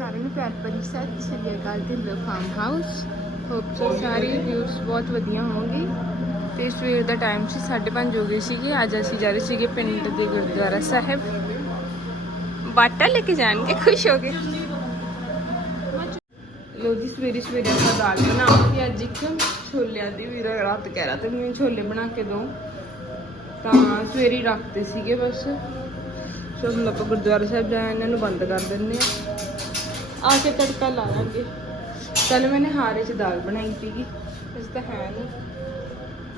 ਸਾਰਿਆਂ ਨੂੰ ਪਿਆਰ ਭਰੀ ਸਤਿ ਸ਼੍ਰੀ ਅਕਾਲ Dhillon farm house hope so ਸਾਰੇ ਵਿਊਸ ਬਹੁਤ ਵਧੀਆ ਹੋਣਗੇ। ਤੇ ਸਵੇਰ ਦਾ ਟਾਈਮ ਸੀ 5:30 ਹੋ ਗਏ ਸੀਗੇ। ਅੱਜ ਅਸੀਂ ਜਾ ਰਹੇ ਸੀਗੇ ਪਿੰਡ ਦੇ ਗੁਰਦੁਆਰਾ ਸਾਹਿਬ। ਬਾਟਾ ਲੈ ਕੇ ਜਾਣਗੇ, ਖੁਸ਼ ਹੋ ਗਏ। ਲੋ ਜੀ, ਸਵੇਰੇ ਸਵੇਰੇ ਆਪਾਂ ਦਾਲ ਬਣਾਵਾਂਗੇ। ਅੱਜ ਇੱਕ ਛੋਲਿਆਂ ਦੀ ਵੀਰਾ ਰਾਤ ਕਹਿ ਰਹਾ ਤੇ ਮੈਨੂੰ ਛੋਲੇ ਬਣਾ ਕੇ ਦੋ। ਤਾਂ ਸਵੇਰੇ ਰੱਖਦੇ ਸੀਗੇ ਬਸ। ਸੋ ਆਪਾਂ ਗੁਰਦੁਆਰਾ ਸਾਹਿਬ ਜਾਣਾ, ਇਹਨਾਂ ਨੂੰ ਬੰਦ ਕਰ ਦਿੰਦੇ ਆ ਆ ਕੇ ਤੜਕਾ ਲਾ ਲਾਂਗੇ। ਕੱਲ ਮੈंने ਹਾਰੇ 'ਚ ਦਾਲ ਬਣਾਈ ਸੀਗੀ। ਇਸ ਤਾਂ ਹੈ ਨਹੀਂ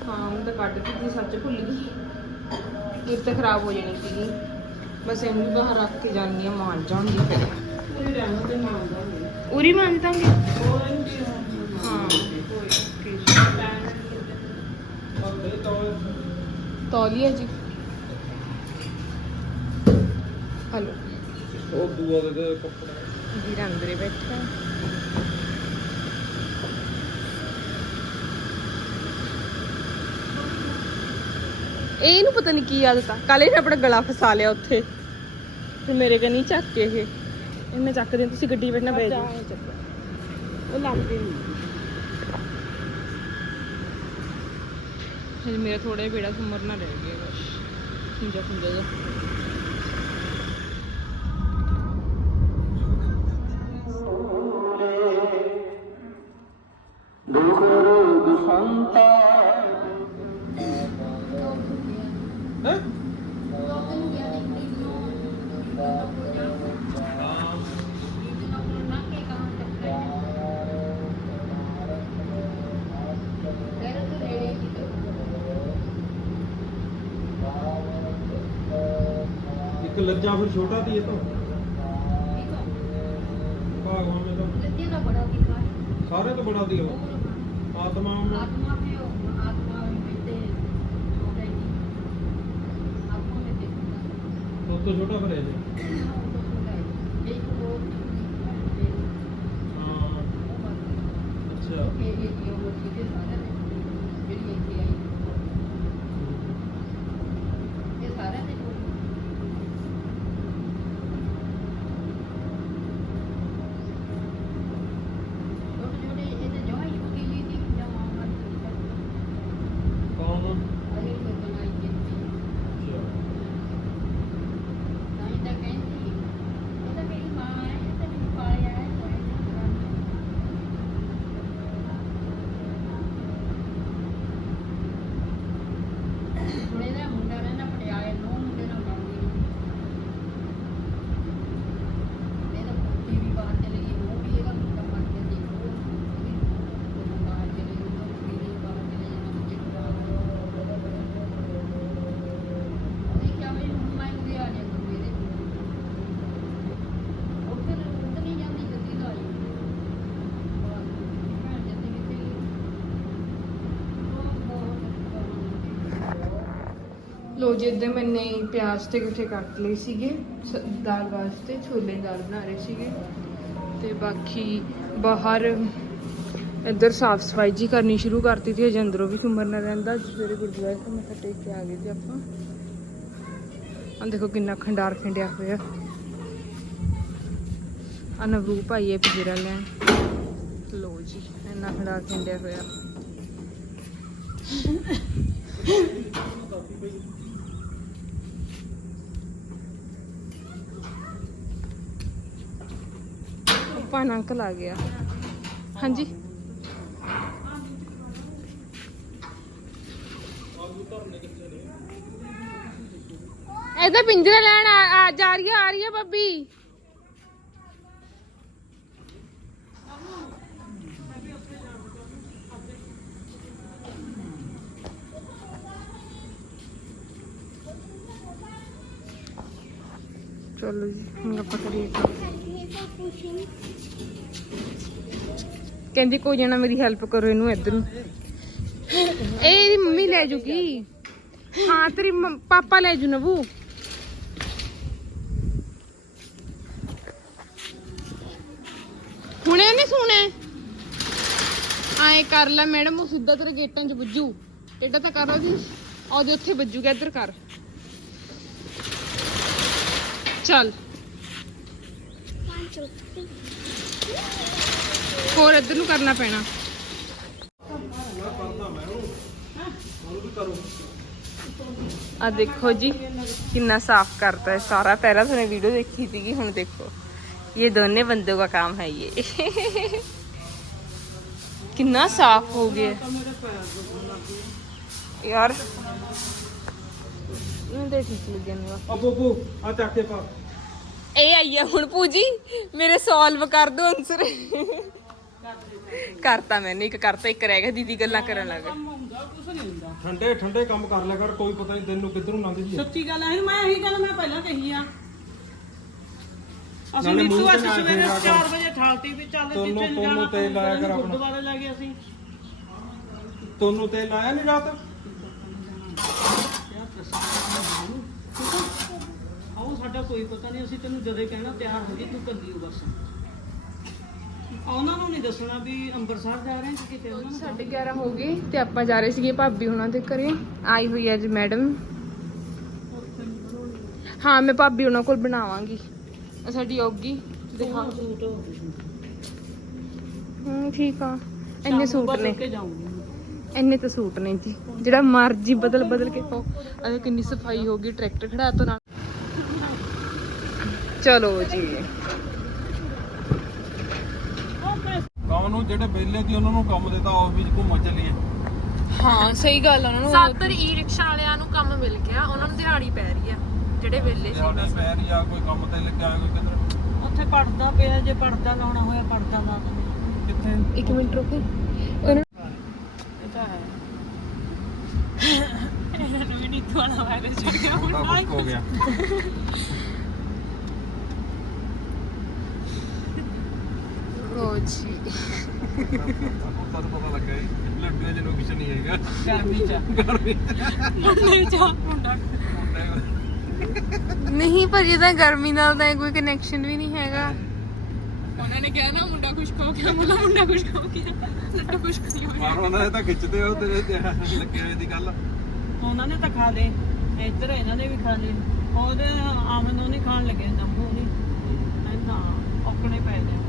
ਹਾਂ ਉਹ ਤਾਂ ਕੱਢ ਦਿੱਤੀ ਸੱਚ ਭੁੱਲ ਗਈ। ਇਹ ਤਾਂ ਖਰਾਬ ਹੋ ਜਾਣੀ ਸੀਗੀ। ਬਸ ਇਹਨੂੰ ਬਾਹਰ ਰੱਖ ਕੇ ਜਾਣੀ ਆ ਮਾਰ ਜਾਣਗੀ ਫਿਰ। ਉਰੀ ਮੰਨ ਦਾਂਗੇ? ਹਾਂ। ਤੌਲੀਆ ਜੀ। ਹਲੋ ਉਹ ਦੂਆ ਦੇ ਕੱਪੜਾ। ਵੀਰ ਅੰਦਰੇ ਬੈਠਾ ਇਹ ਇਹਨੂੰ ਪਤਾ ਨਹੀਂ ਕੀ ਆਦਤ ਆ। ਕੱਲ ਇਹਨੇ ਆਪਣਾ ਗਲਾ ਫਸਾ ਲਿਆ ਉੱਥੇ। ਤੇ ਮੇਰੇ ਕਨੀ ਚੱਕ ਕੇ ਇਹ। ਇਹਨੇ ਚੱਕ ਦੇ ਤੁਸੀਂ ਗੱਡੀ ਨਾ ਬਹਿ ਜਾਓ। ਉਹ ਲੱਗਦੀ ਨਹੀਂ ਮੇਰਾ ਥੋੜਾ ਜਿਹਾ ਬੇੜਾ ਸੁਮਰਨਾ ਰਹਿ ਗਿਆ। ਬਸ। ਖੁੰਝਾ ਖੁੰਝਾ ਜਿਹਾ। ਲੱਜਾ ਫਿਰ ਛੋਟਾ ਦੀ ਇਹ ਤਾਂ ਭਗਵਾਨ ਨੇ ਤਾਂ ਸਾਰੇ ਤੋਂ ਬੜਾ ਦੀ ਆਤਮਾ ਨੂੰ ਸਭ ਤੋਂ ਛੋਟਾ ਫਿਰ ਇਹ ਲੋ ਜੀ ਇੱਦਾਂ ਮੈਨੇ ਪਿਆਜ਼ ਤੇ ਕਿੱਥੇ ਕੱਟ ਲਏ ਸੀਗੇ ਦਾਲ ਵਾਸਤੇ, ਛੋਲੇ ਦਾਲ ਬਣਾ ਰਹੇ ਸੀਗੇ। ਤੇ ਬਾਕੀ ਬਾਹਰ ਇੱਧਰ ਸਾਫ਼ ਸਫ਼ਾਈ ਜੀ ਕਰਨੀ ਸ਼ੁਰੂ ਕਰਤੀ ਸੀ ਅੰਦਰੋਂ ਵੀ ਸੁਮਰਨਾ ਰਹਿੰਦਾ ਸਵੇਰੇ ਗੁਰਦੁਆਰੇ ਤੋਂ ਮੱਥਾ ਟੇਕ ਕੇ ਆ ਗਏ ਸੀ ਆਪਾਂ। ਆ ਦੇਖੋ ਕਿੰਨਾ ਖੰਡਾਰ ਖਿੰਡਿਆ ਹੋਇਆ। ਆ ਨਵਰੂ ਭਾਈ ਇਹ ਪਜੀਰਾ ਲੈਣ। ਲੋ ਜੀ, ਇੰਨਾ ਖੰਡਾਰ ਖਿੰਡਿਆ ਹੋਇਆ। ਪਾਨ ਅੰਕਲ ਆ ਗਿਆ ਹਾਂਜੀ। ਇਹਦਾ ਪਿੰਜਰਾ ਲੈਣ ਆ, ਆ- ਜਾ ਰਹੀ ਆ ਆ ਰਹੀ ਆ ਬੱਬੀ ਚਲੋ ਜੀ, ਹੁਣ ਆਪਾਂ ਕਰੀਏ ਕਹਿੰਦੀ ਕੋਈ ਜਣਾ ਮੇਰੀ ਹੈਲਪ ਕਰੋ ਇਹਨੂੰ ਇੱਧਰ ਨੂੰ। ਇਹ ਇਹਦੀ ਮੰਮੀ ਲੈ ਜੂਗੀ। ਹਾਂ, ਤੇਰੀ ਮੰਮ- ਪਾਪਾ ਲੈ ਜੂ ਨਵੂ। ਹੁਣੇ ਨਹੀਂ ਸੁਣੇ? ਆਏ ਕਰ ਲੈ ਮੈਡਮ, ਉਹ ਸਿੱਧਾ ਤੇਰੇ ਗੇਟਾਂ 'ਚ ਵੱਜੂ। ਟੇਡਾ ਤਾਂ ਕਰ ਉਹਦੀ। ਉਹਦੇ ਉੱਥੇ ਵੱਜੂਗਾ, ਇੱਧਰ ਕਰ। ਚੱਲ ਹੋਰ ਇੱਧਰ ਨੂੰ ਕਰਨਾ ਪੈਣਾ ਮੈਂ ਕਰਦਾ ਮੈਂ ਉਹਨੂੰ ਉਹਨੂੰ ਵੀ ਕਰੋ ਆ ਦੇਖੋ ਜੀ ਕਿੰਨਾ ਸਾਫ਼ ਕਰਤਾ ਹੈ ਸਾਰਾ ਪਹਿਲਾਂ ਤੁਹਾਨੂੰ ਵੀਡੀਓ ਦੇਖੀ ਸੀਗੀ ਹੁਣ ਦੇਖੋ ये दोनों बंदों का काम है ये कितना साफ हो गया यार ਆ। ਬੋਬੂ ਆ ਚੱਕ ਕੇ ਪਾ। ਇਹ ਆਈ ਆ ਹੁਣ ਪੂਜੀ ਮੇਰੇ ਸੋਲਵ ਕਰ ਦੋ ਆਨਸਰ ਕਰਤਾ ਮੈंने ਇੱਕ ਕਰਤਾ ਇੱਕ ਰਹਿ ਗਿਆ ਦੀਦੀ ਗੱਲਾਂ ਕਰਨ ਲੱਗ ਗਈ ਠੰਡੇ ਠੰਡੇ ਕੰਮ ਕਰ ਲਿਆ ਕਰ ਕੋਈ ਪਤਾ ਨਹੀਂ ਦਿਨ ਨੂੰ ਕਿੱਧਰ ਨੂੰ ਲੰਘ ਜੀ ਸੱਚੀ ਗੱਲ ਹੈ ਮੈਂ ਇਹੀ ਗੱਲ ਮੈਂ ਪਹਿਲਾਂ ਕਹੀ ਆ। ਅਸੀਂ ਨਾਲੇ ਨੀਤੂ ਮੂੰਹ ਤੇ ਅੱਜ ਨਾ ਸਵੇਰੇ ਫੇਰਿਆ ਕਰ। 4 ਵਜੇ ਠਾਲਤੀ ਵੀ ਚੱਲ ਤੁਹਾਨੂੰ- ਜਿੱਥੇ ਤੁਹਾਨੂੰ ਜਾਣਾ ਤੇਲ ਲਾਇਆ ਕਰ ਆਪਣਾ। ਗੁਰਦੁਆਰੇ ਲੈ ਗਏ ਅਸੀਂ। ਤੁਹਾਨੂੰ ਤੇ ਲਾਇਆ ਨਹੀਂ ਰਾਤ? ਆਉ ਸਾਡਾ ਕੋਈ ਪਤਾ ਨਹੀਂ ਅਸੀਂ ਤੈਨੂੰ ਜਦੇ ਕਹਿਣਾ ਤਿਆਰ ਹੋ ਜੀ ਤੂੰ ਕੱਲੀ ਹੋ ਬਸ। ਉਹਨਾਂ ਨੂੰ ਨਹੀਂ ਦੱਸਣਾ ਵੀ ਅੰਮ੍ਰਿਤਸਰ ਜਾ ਰਹੇ ਹਾਂ ਕਿ ਕਿਤੇ ਉਹਨਾਂ ਨੂੰ ਸਾਢੇ 11 ਹੋ ਗਏ ਤੇ ਆਪਾਂ ਜਾ ਰਹੇ ਸੀਗੇ ਭਾਬੀ ਹੁਣਾਂ ਦੇ ਘਰੇ। ਆਈ ਹੋਈ ਅੱਜ ਮੈਡਮ। ਹਾਂ ਮੈਂ ਭਾਬੀ ਉਹਨਾਂ ਕੋਲ ਬਣਾਵਾਂਗੀ। ਆਹ ਸਾਡੀ ਔਗੀ ਦਿਖਾ। ਸੂਟ ਹੂੰ ਠੀਕ ਆ। ਇੰਨੇ ਸੂਟ ਬਦਲ ਨੇ। ਕੇ ਜਾਊਂਗੀ। ਇੰਨੇ ਤਾਂ ਸੂਟ ਨਹੀਂ ਜੀ। ਜਿਹੜਾ ਮਰਜ਼ੀ ਬਦਲ ਬਦਲ ਕੇ ਪਾਓ। ਅਰੇ ਕਿੰਨੀ ਸਫ਼ਾਈ ਹੋ ਗਈ ਟਰੈਕਟਰ ਖੜਾ ਤੋਂ ਨਾਲ ਚਲੋ ਜੀ। ਕੌਣ ਨੂੰ? ਜਿਹੜੇ ਵਿਹਲੇ ਦੀ ਉਹਨਾਂ ਨੂੰ ਕੰਮ ਦਿੱਤਾ ਆਫਿਸ ਘੁੰਮਣ ਚੱਲੀਏ। ਹਾਂ ਸਹੀ ਗੱਲ ਆ ਉਹਨਾਂ ਨੂੰ ਜ਼ਿਆਦਾਤਰ ਈ ਰਿਕਸ਼ਾ ਵਾਲਿਆਂ ਨੂੰ ਕੰਮ ਮਿਲ ਗਿਆ ਉਹਨਾਂ ਨੂੰ ਦਿਹਾੜੀ ਪੈ ਰਹੀ ਆ ਜਿਹੜੇ ਵੇਲੇ ਸੀ ਸਾਡੇ ਪੈਰ ਜਾਂ ਕੋਈ ਕੰਮ ਤੇ ਲੱਗਿਆ ਹੋਇਆ ਕੋਈ ਕਿੱਧਰ? ਉੱਥੇ ਪੜਦਾ ਪਿਆ ਜੇ ਪੜਦਾ ਲਾਉਣਾ ਹੋਇਆ ਪੜਦਾ ਲਾ ਦਿੰਦੇ ਕਿੱਥੇ? ਇੱਕ ਮਿੰਟ ਰੁਕੋ ਇਹ ਤਾਂ ਹੈ ਇਹਨਾਂ ਨੂੰ ਵੀ ਨੀਤੂ ਵਾਲਾ ਵਾਇਰਸ ਹੋ ਗਿਆ ਬੜਾ ਕੁਛ ਹੋ ਗਿਆ। ਲੋ ਜੀ। ਤੁਹਾਨੂੰ ਪਤਾ ਲੱਗਾ ਜੀ ਲੱਡੂਆਂ ਚ। ਨੁਕਸ ਨਹੀਂ ਹੈਗਾ ਗਰਮੀ ਚ ਗਰਮੀ ਮੁੰਡੇ। ਜਾ ਮੁੰਡਾ ਨਹੀਂ ਪਰ ਇਹਦਾ ਗਰਮੀ ਨਾਲ ਤਾਂ ਕੋਈ ਕਨੈਕਸ਼ਨ ਵੀ ਨਹੀਂ ਹੈਗਾ। ਉਹਨਾਂ ਨੇ ਕਿਹਾ ਨਾ ਮੁੰਡਾ ਖੁਸ਼ਕ ਹੋ ਗਿਆ ਮੁੰਡਾ ਮੁੰਡਾ ਖੁਸ਼ਕ ਹੋ ਗਿਆ। ਲੱਡੂ ਖੁਸ਼ਕ ਨਹੀਂ ਹੋਇਆ। ਮਾਰ ਉਹਨਾਂ ਨੇ ਤਾਂ ਖਿੱਚਦੇ ਉਹ ਤੇਰੇ ਤੇ ਲੱਗੇ ਹੋਏ ਦੀ ਗੱਲ। ਉਹਨਾਂ ਨੇ ਤਾਂ ਖਾ ਲਏ ਇੱਧਰ ਇਹਨਾਂ ਨੇ ਵੀ ਖਾ ਲਏ। ਉਹਦੇ ਆਮਨ ਉਹ ਨਹੀਂ ਖਾਣ ਲੱਗੇ ਨੰਬੂ ਨਹੀਂ। ਨਾ ਔਕਣੇ ਪੈ ਗਏ।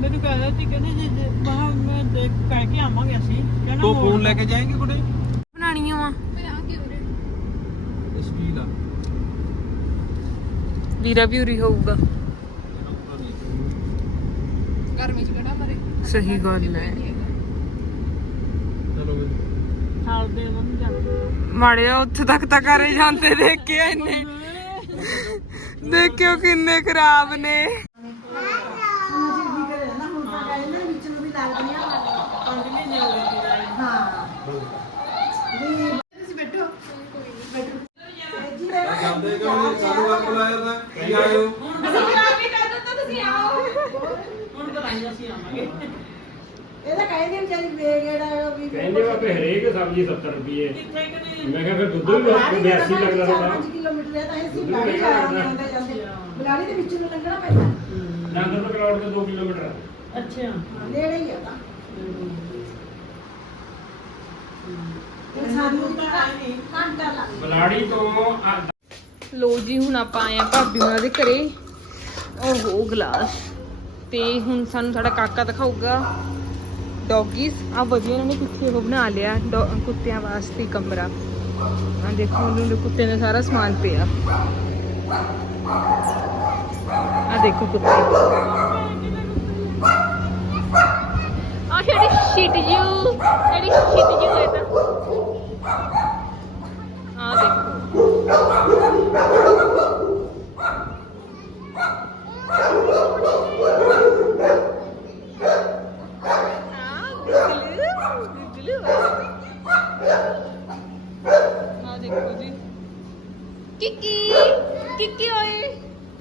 ਮੈਨੂੰ ਕਹਿ ਰਿਹਾ ਸੀ ਕਹਿੰਦੇ ਜੇ ਜੇ ਬਾਹਰ ਮੈਂ ਦੇਖ ਕਹਿ ਕੇ ਆਵਾਂਗੇ ਅਸੀਂ ਕਹਿੰਦਾ ਤੂੰ ਫੋਨ ਲੈ ਕੇ ਜਾਏਂਗੇ ਕੁੜੇ? ਬਣਾਣੀਆਂ ਵਾ। ਸਪੀਲ ਆ ਵੀਰਾ ਵੀ ਉਰੀ ਹੋਊਗਾ। ਗਰਮੀ ਚ ਕਿਹੜਾ ਮਰੇ ਸਹੀ ਗੱਲ ਹੈ। ਉਹਨਾਂ ਜਾਂਦੇ ਮਾੜੇ ਜਿਹਾ ਉੱਥੇ ਤੱਕ ਤਾਂ ਕਰੇ ਜਾਂਦੇ ਦੇਖਿਆ ਇਹਨੇ ਦੇਖਿਓ ਕਿੰਨੇ ਖਰਾਬ ਨੇ। ਪੰਜ ਮਹੀਨੇ ਹੋ। ਗਏ ਸੀ ਰਾਈ ਜਾਂਦੇ ਕਿਉਂ ਸਾਨੂੰ ਆਪ ਬੁਲਾਇਆ ਤਾਂ ਕੀ ਆਇਓ ਹੁਣ ਬੁਲਾਈ ਅਸੀਂ ਆਵਾਂਗੇ ਇਹਦਾ ਕਹਿੰਦੇ ਵਿਚਾਰੀ ਵੇਗੜਾ ਵੀ ਕਹਿੰਦੇ ਵਾ ਹਰੇਕ ਸਬਜ਼ੀ 70 ਰੁਪਏ। ਕਿੱਥੇ ਮੈਂ ਕਿਹਾ ਫਿਰ ਦੁੱਧ ਵੀ 82 ਲੱਗਦਾ ਹੋਣਾ 5 ਕਿਲੋਮੀਟਰ ਹੈ ਤਾਂ ਇਹ ਸੀ ਬਲਾੜੀ ਆਉਂਦੇ ਜਾਂਦੇ। ਬਲਾੜੀ ਦੇ ਵਿੱਚ ਨੂੰ ਲੰਘਣਾ ਪੈਂਦਾ। ਲੰਡਨ ਤੋਂ ਕਰੋੜ ਤੋਂ 2 ਕਿਲੋਮੀਟਰ ਆ। ਅੱਛਾ। ਨੇੜੇ ਹੀ ਆ ਤਾਂ। ਇਹ ਸਾਨੂੰ ਤਾਂ ਘੰਟਾ ਲੱਗ। ਬਲਾੜੀ ਤੋਂ ਆ- ਲੋ ਜੀ ਹੁਣ ਆਪਾਂ ਆਏ ਆ ਭਾਬੀ ਉਹਨਾਂ ਦੇ ਘਰੇ। ਓਹੋ ਗਲਾਸ। ਤੇ ਹੁਣ ਸਾਨੂੰ ਸਾਡਾ ਕਾਕਾ ਦਿਖਾਊਗਾ। ਡੌਗੀਜ਼। ਆ ਵਧੀਆ ਇਹਨਾਂ ਨੇ ਪਿੱਛੇ ਉਹ ਬਣਾ ਲਿਆ ਕੁੱਤਿਆਂ ਵਾਸਤੇ ਕਮਰਾ। ਆ ਦੇਖੋ ਉਹਨਾਂ ਦੇ ਕੁੱਤੇ ਦਾ ਸਾਰਾ ਸਮਾਨ ਪਿਆ। ਆ ਦੇਖੋ ਕੁੱਤੇ। ਆ ਕਿਹੜੀ ਸ਼ਿਟ ਜੂ ਕਿਹੜੀ ਸ਼ਿਟ ਜੂ ਹੈ ਤਾਂ। ਆ ਦੇਖੋ ਆ ਦੇਖੋ ਜੀ ਕਿੱਕੀ ਕਿੱਕੀ ਓਏ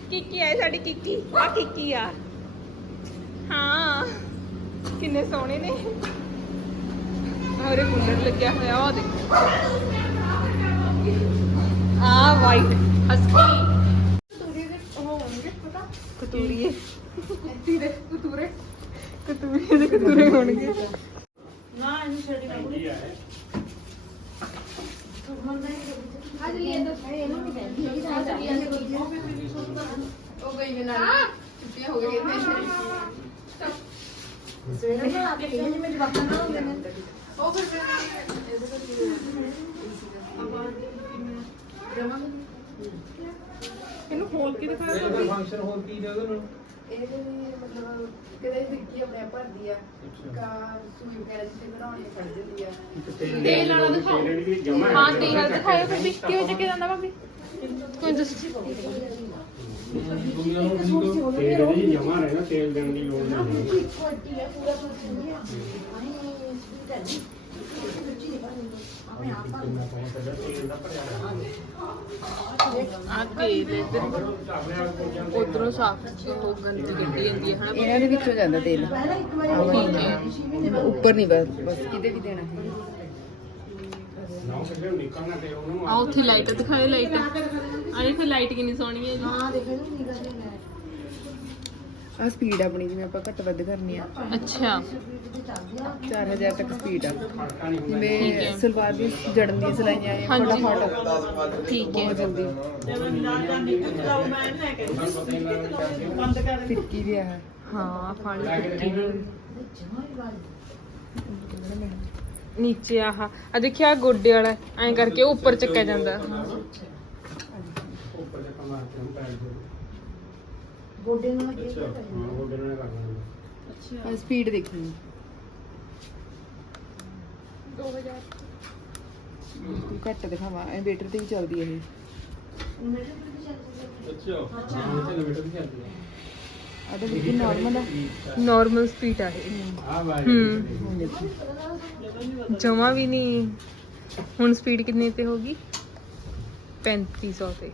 ਕਿੱਕੀ ਆਏ ਸਾਡੀ ਕਿੱਕੀ ਆ? ਹਾਂ। ਕਿੰਨੇ ਸੋਹਣੇ ਨੇ। ਔਰੇ ਕੂਲਰ ਲੱਗਿਆ ਹੋਇਆ ਉਹ ਦੇਖੋ। ਆ ਵਾਈਟ ਹਸਕੀ ਕਤੂਰੀਏ ਕਤੂਰੇ। ਕਤੂਰੇ। ਕਤੂਰੀਏ ਦੇ ਕਤੂਰੇ ਹੋਣਗੇ। ਨਾ ਇਹਨੂੰ ਛੱਡ ਕੇ ਕੀ ਆ ਇਹ? ਅੱਜ ਲਈ ਇਹਨੂੰ ਇਹਨੂੰ ਵੀ ਕਹਿੰਦੀ ਹੈ ਅੱਜ ਲਈ ਇਹਨੂੰ ਉਹ ਗਈ ਨਾਲ। ਛੁੱਟੀਆਂ ਹੋ ਗਈਆਂ ਸਵੇਰੇ ਨਾ ਆ ਕੇ ਕਹੀਏ ਜਿਵੇਂ ਜਵਾਕਾਂ ਨਾਲ ਹੁੰਦੇ ਨੇ ਉਹ ਫਿਰ ਇਹਨੂੰ ਖੋਲ ਕੇ ਦਿਖਾਓ ਇਹਦਾ ਫੰਕਸ਼ਨ ਹੋਰ ਕੀ ਨੇ ਉਹਦੇ ਨਾਲ ਲਈ ਮਤਲਬ ਕਿਤੇ ਵਿੱਕੀ ਆਪਣੇ ਆਪ ਭਰਦੀ ਆ ਕਾ ਸੂਈ ਵਗੈਰਾ ਜਿੱਥੇ ਬਣਾਉਣੀ ਫੜ ਦਿੰਦੀ ਆ। ਤੇਲ ਵਾਲਾ ਦਿਖਾਓ। ਹਾਂ ਤੇ ਨਾਲ ਦਿਖਾਇਓ ਭਾਬੀ ਕਿਉਂ ਚੱਕੇ ਜਾਂਦਾ ਭਾਬੀ। ਕੋਈ ਦੱਸ। ਤੇਲ ਦੀ ਜਮਾ ਰਹੇਗਾ ਤੇਲ ਦੇਣ ਦੀ ਲੋੜ ਨਹੀਂ। ਛੋਟੀ ਹੈ ਪੂਰਾ ਕੁਝ ਨਹੀਂ ਆ ਆਈ ਸਪੀਡ ਹੈ। ਨਹੀਂ। ਤੇਲ ਦਾ ਉਧਰੋਂ ਸਾਫ਼ ਹੋ ਗੰਦੀ ਗੱਡੀ ਜਾਂਦੀ ਹੈ ਹਨਾ ਇਹਨਾਂ ਦੇ ਵਿੱਚੋਂ ਜਾਂਦਾ ਤੇਲ। ਪਹਿਲਾਂ ਇੱਕ ਵਾਰੀ ਠੀਕ ਹੈ। ਉੱਪਰ ਨਹੀਂ ਬਸ ਬਸ ਕਿਤੇ ਵੀ ਦੇਣਾ। ਹੈ ਤੇ ਆ ਉੱਥੇ ਲਾਈਟ ਦਿਖਾਓ ਲਾਈਟ ਆ ਦੇਖੋ ਲਾਈਟ ਕਿੰਨੀ ਸੋਹਣੀ ਹੈ ਜੀ। ਹਾਂ ਦੇਖ ਨਿਗਾਹ ਦੇ ਲੈ ਆ ਸਪੀਡ ਆਪਣੀ ਜਿਵੇਂ ਆਪਾਂ ਘੱਟ ਵੱਧ ਕਰਨੀ ਆ। ਅੱਛਾ। ਤੇ ਚੱਲਦੀ ਆ 4000 ਤੱਕ ਸਪੀਡ ਆ। ਖੜਕਾ ਨਹੀਂ ਹੁੰਦਾ ਠੀਕ ਹੈ। ਸਲਵਾਰ ਦੀ ਜੜਨ ਦੀ ਸਲਾਈਆਂ ਆ ਹਾਂਜੀ। ਫਟਾਫਟ। ਠੀਕ ਹੈ। ਬਹੁਤ ਜਲਦੀ। ਹੀ ਫਿੱਕੀ ਵੀ ਆ। ਹਾਂ ਫੜ ਲੈ ਕੇ ਦੇਖੀ ਜਮਾਂ ਹੀ ਵਾਲੀ ਨੀਚੇ ਆਹ। ਆ ਦੇਖਿਆ ਗੋਡੇ ਵਾਲਾ ਐਂ ਕਰਕੇ ਉਹ ਉੱਪਰ ਚੱਕਿਆ ਜਾਂਦਾ। ਉੱਪਰ ਚੱਕਾ ਮਾਰ ਕੇ ਹਮ ਪੈਰ ਦੇ ਗੋਡੇ ਨਾਲ ਕੀ ਅੱਛਾ। ਹਾਂ ਸਪੀਡ ਦੇਖਣੀ 2000 ਤੂੰ ਘੱਟ ਦਿਖਾਵਾ ਬੇਟਰ ਤੇ ਵੀ ਚੱਲਦੀ ਇਹ। ਅੱਛਾ ਹਾਂ ਇਹ ਇਨਵੇਟਰ ਵੀ ਚੱਲਦੀ ਹੈ। ਆ ਤਾਂ ਬਿਲਕੁਲ ਨਾਰਮਲ ਆ। ਨਾਰਮਲ ਸਪੀਡ ਆ ਇਹ। ਹੂੰ ਹੁਣ ਦੇਖੋ। ਜਮਾ ਵੀ ਨਹੀਂ। ਹੁਣ ਸਪੀਡ ਕਿੰਨੀ ਤੇ ਹੋਗੀ 3500 ਤੇ।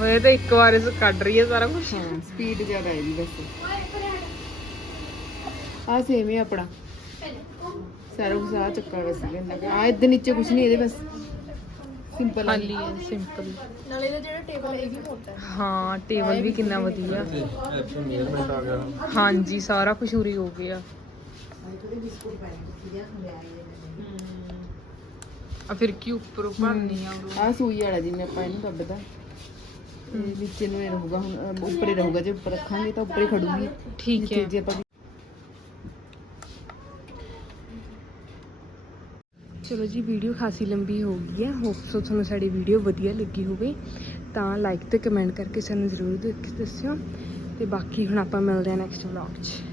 ਮੈਂ ਤਾਂ ਇੱਕ ਵਾਰ ਇਸ ਕੱਢ ਰਹੀ ਹੈ ਸਾਰਾ ਕੁਝ ਸਪੀਡ ਜ਼ਿਆਦਾ ਹੈ ਇਹਦੀ ਬਸ। ਆ ਸੇਮ ਹੀ ਆਪਣਾ। ਸਾਰਾ ਕੁਝ ਆ ਚੱਕਾ ਵਸ ਲੈਂਦਾ ਆ ਇੱਧਰ ਨੀਚੇ ਕੁਝ ਨਹੀਂ ਇਹਦੇ ਬਸ। ਸਿੰਪਲ ਖਾਲੀ ਹੈ ਸਿੰਪਲ ਨਾਲੇ ਇਹਦਾ ਜਿਹੜਾ ਟੇਬਲ ਇਹ ਵੀ ਮੋਟਾ ਹੈ। ਹਾਂ ਟੇਬਲ ਵੀ ਕਿੰਨਾ ਵਧੀਆ। ਆ ਗਿਆ ਹਾਂਜੀ ਸਾਰਾ ਕੁਝ ਉਰੀ ਹੋ ਗਿਆ। ਆ ਫਿਰ ਕੀ ਉੱਪਰ ਭਰਨੀ ਆ ਉਹ ਆ ਸੂਈ ਵਾਲਾ ਜਿਵੇਂ ਆਪਾਂ ਇਹਨੂੰ ਦੱਬਦਾ ਤੇ ਨੀਚੇ ਨੂੰ ਇਹ ਰਹੂਗਾ ਹੁਣ ਅਹ ਉੱਪਰ ਹੀ ਰਹੂਗਾ ਜੇ ਉੱਪਰ ਰੱਖਾਂਗੇ ਤਾਂ ਉੱਪਰ ਹੀ ਖੜੂਗੀ। ਠੀਕ ਨੀਚੇ ਹੈ। ਜੇ ਆਪਾਂ ਚਲੋ ਜੀ ਵੀਡੀਓ ਖਾਸੀ ਲੰਬੀ ਹੋ ਗਈ ਹੈ। ਹੋਪ ਸੋ ਤੁਹਾਨੂੰ ਸਾਡੀ ਵੀਡੀਓ ਵਧੀਆ ਲੱਗੀ ਹੋਵੇ। ਤਾਂ ਲਾਈਕ ਤੇ ਕਮੈਂਟ ਕਰਕੇ ਸਾਨੂੰ ਜ਼ਰੂਰ ਦੇਖ- ਦੱਸਿਓ। ਤੇ ਬਾਕੀ ਹੁਣ ਆਪਾਂ ਮਿਲਦੇ ਹਾਂ ਨੈਕਸਟ ਵਲੌਗ 'ਚ।